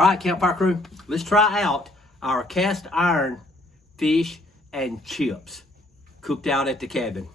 All right, Campfire crew, let's try out our cast iron fish and chips cooked out at the cabin.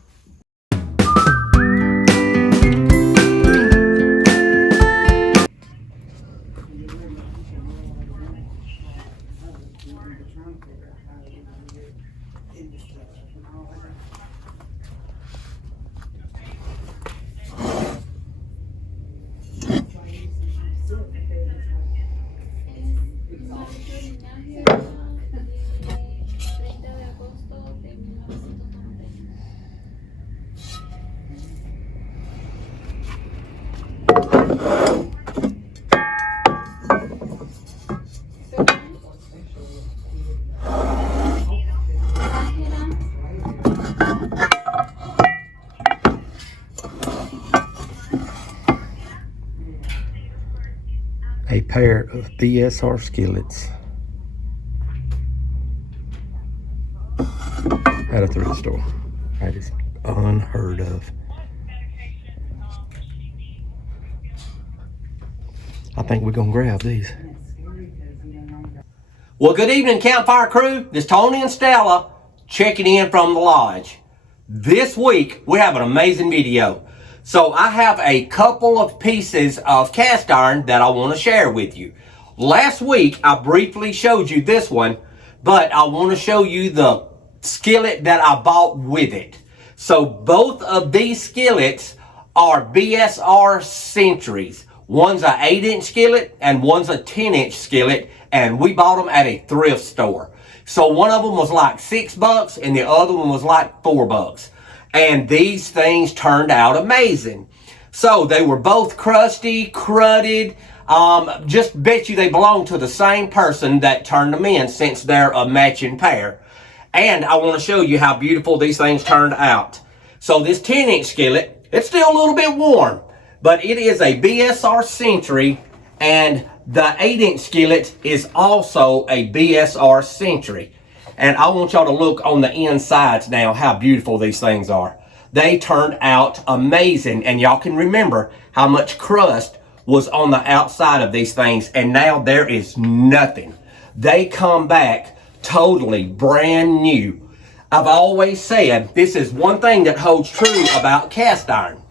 A pair of BSR skillets at a thrift store. That is unheard of. I think we're gonna grab these. Well, good evening, Campfire crew. This is Tony and Stella checking in from the lodge. This week we have an amazing video. So I have a couple of pieces of cast iron that I want to share with you. Last week I briefly showed you this one, but I want to show you the skillet that I bought with it. So both of these skillets are BSR Centuries. One's an 8-inch skillet and one's a 10-inch skillet, and we bought them at a thrift store. So one of them was like $6 and the other one was like $4. And these things turned out amazing. So they were both crusty, crudded. Just bet you they belong to the same person that turned them in, since they're a matching pair. And I want to show you how beautiful these things turned out. So this 10-inch skillet, it's still a little bit warm, but it is a BSR Century, and the 8-inch skillet is also a BSR Century. And I want y'all to look on the insides now, how beautiful these things are. They turned out amazing, and y'all can remember how much crust was on the outside of these things, and now there is nothing. They come back totally brand new. I've always said this is one thing that holds true about cast iron.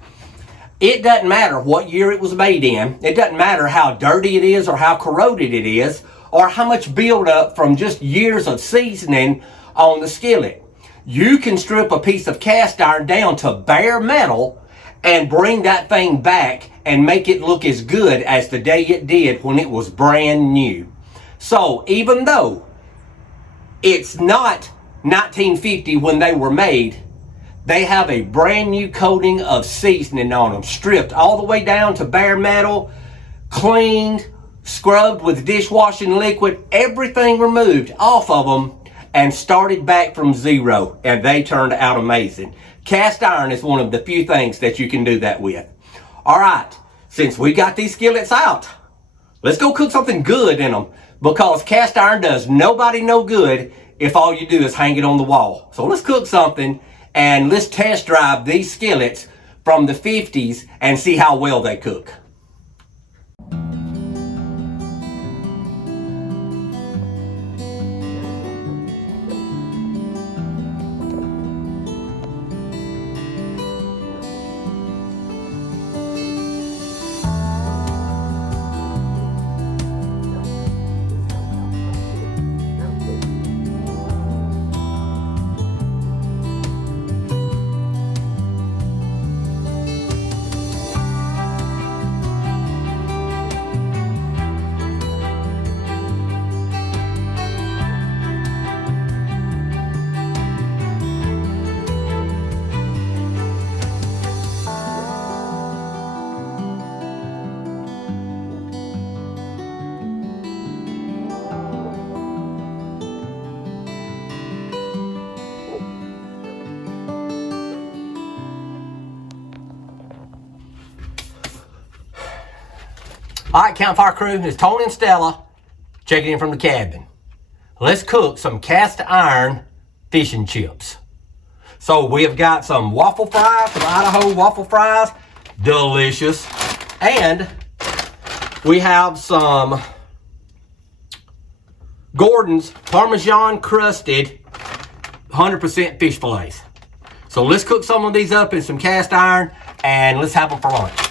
It doesn't matter what year it was made in. It doesn't matter how dirty it is or how corroded it is, or how much buildup from just years of seasoning on the skillet. You can strip a piece of cast iron down to bare metal and bring that thing back and make it look as good as the day it did when it was brand new. So even though it's not 1950 when they were made, they have a brand new coating of seasoning on them, stripped all the way down to bare metal, cleaned, scrubbed with dishwashing liquid, everything removed off of them and started back from zero, and they turned out amazing. Cast iron is one of the few things that you can do that with. All right, since we got these skillets out, let's go cook something good in them, because cast iron does nobody no good if all you do is hang it on the wall. So let's cook something, and let's test drive these skillets from the 50s and see how well they cook. All right, Campfire crew, it's Tony and Stella checking in from the cabin. Let's cook some cast iron fish and chips. So we have got some waffle fries, some Idaho waffle fries, delicious. And we have some Gordon's Parmesan crusted 100% fish fillets. So let's cook some of these up in some cast iron and let's have them for lunch.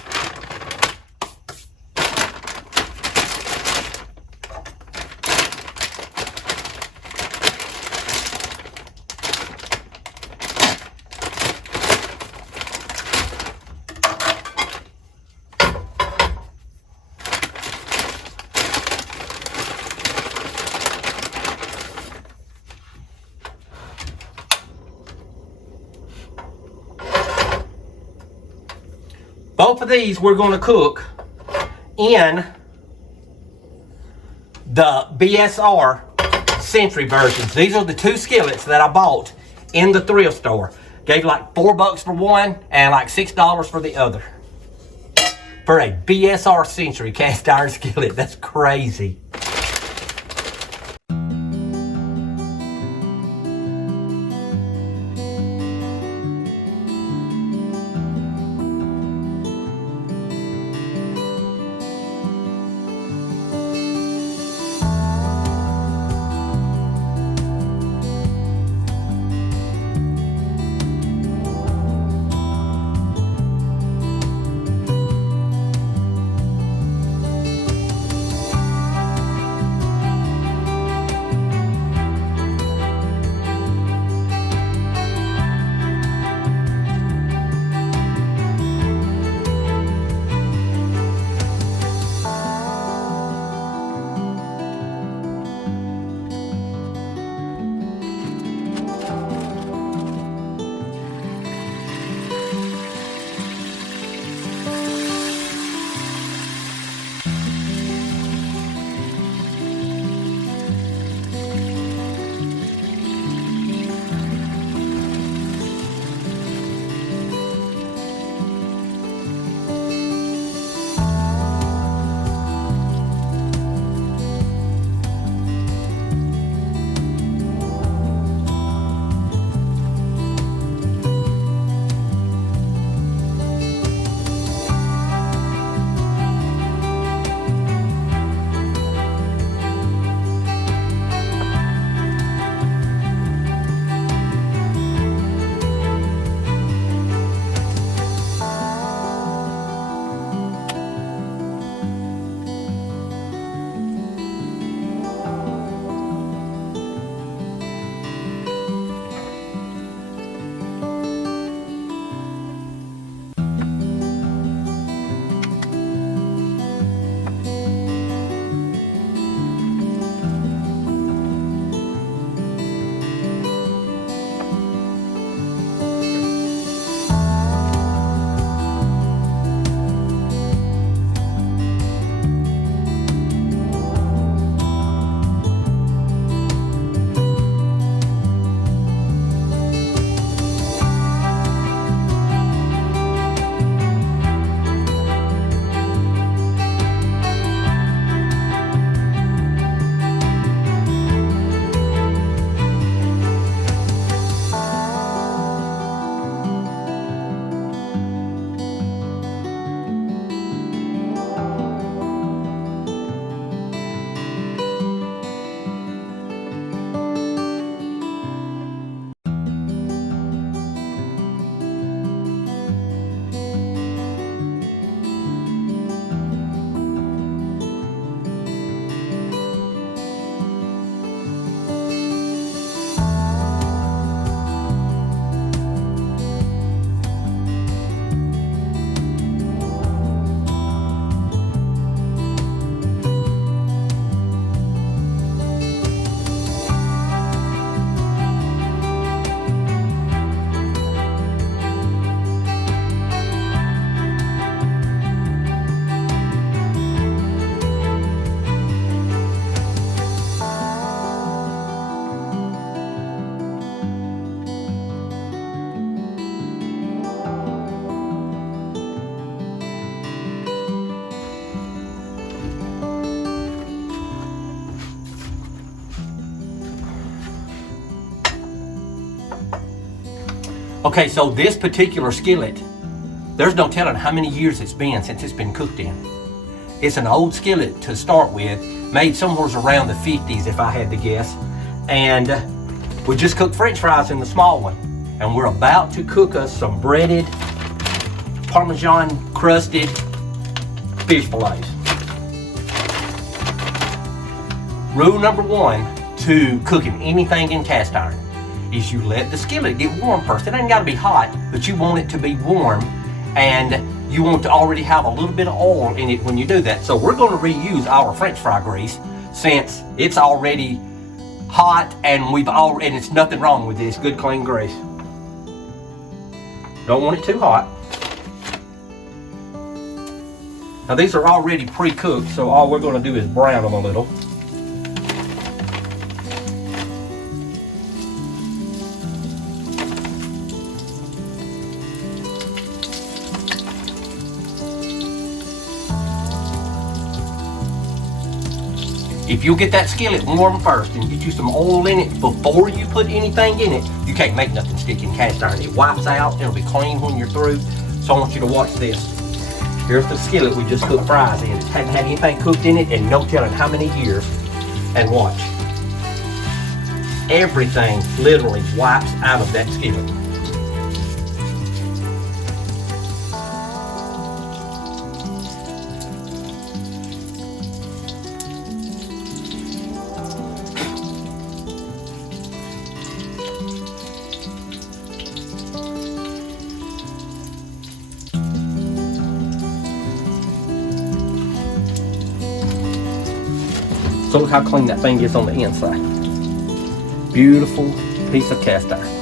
Both of these we're going to cook in the BSR Century versions. These are the two skillets that I bought in the thrift store. Gave like $4 for one and like $6 for the other. For a BSR Century cast iron skillet. That's crazy. Okay, so this particular skillet, there's no telling how many years it's been since it's been cooked in. It's an old skillet to start with, made somewhere around the 50s if I had to guess. And we just cooked French fries in the small one. And we're about to cook us some breaded, Parmesan crusted fish fillets. Rule number one to cooking anything in cast iron is you let the skillet get warm first. It ain't gotta be hot, but you want it to be warm, and you want to already have a little bit of oil in it when you do that. So we're gonna reuse our French fry grease since it's already hot and and it's nothing wrong with this, good clean grease. Don't want it too hot. Now these are already pre-cooked, so all we're gonna do is brown them a little. If you'll get that skillet warm first and get you some oil in it before you put anything in it, you can't make nothing stick in cast iron. It wipes out, it'll be clean when you're through. So I want you to watch this. Here's the skillet we just cooked fries in. It hadn't had anything cooked in it in no telling how many years. And watch. Everything literally wipes out of that skillet. So look how clean that thing is on the inside. Beautiful piece of cast iron.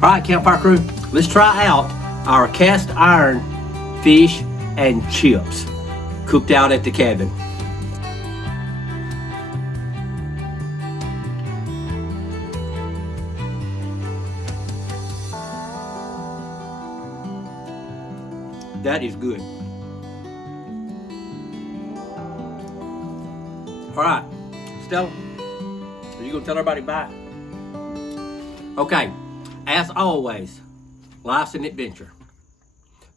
All right, Campfire crew, let's try out our cast iron fish and chips cooked out at the cabin. That is good. All right, Stella, are you gonna tell everybody bye? Okay, as always, life's an adventure.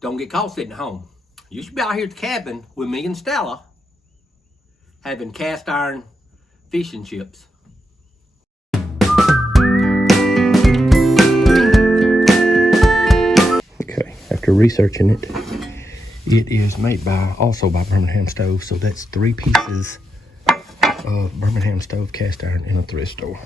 Don't get caught sitting at home. You should be out here at the cabin with me and Stella having cast iron fish and chips. Okay, after researching it, it is made also by Birmingham Stove, so that's 3 pieces of Birmingham Stove cast iron in a thrift store.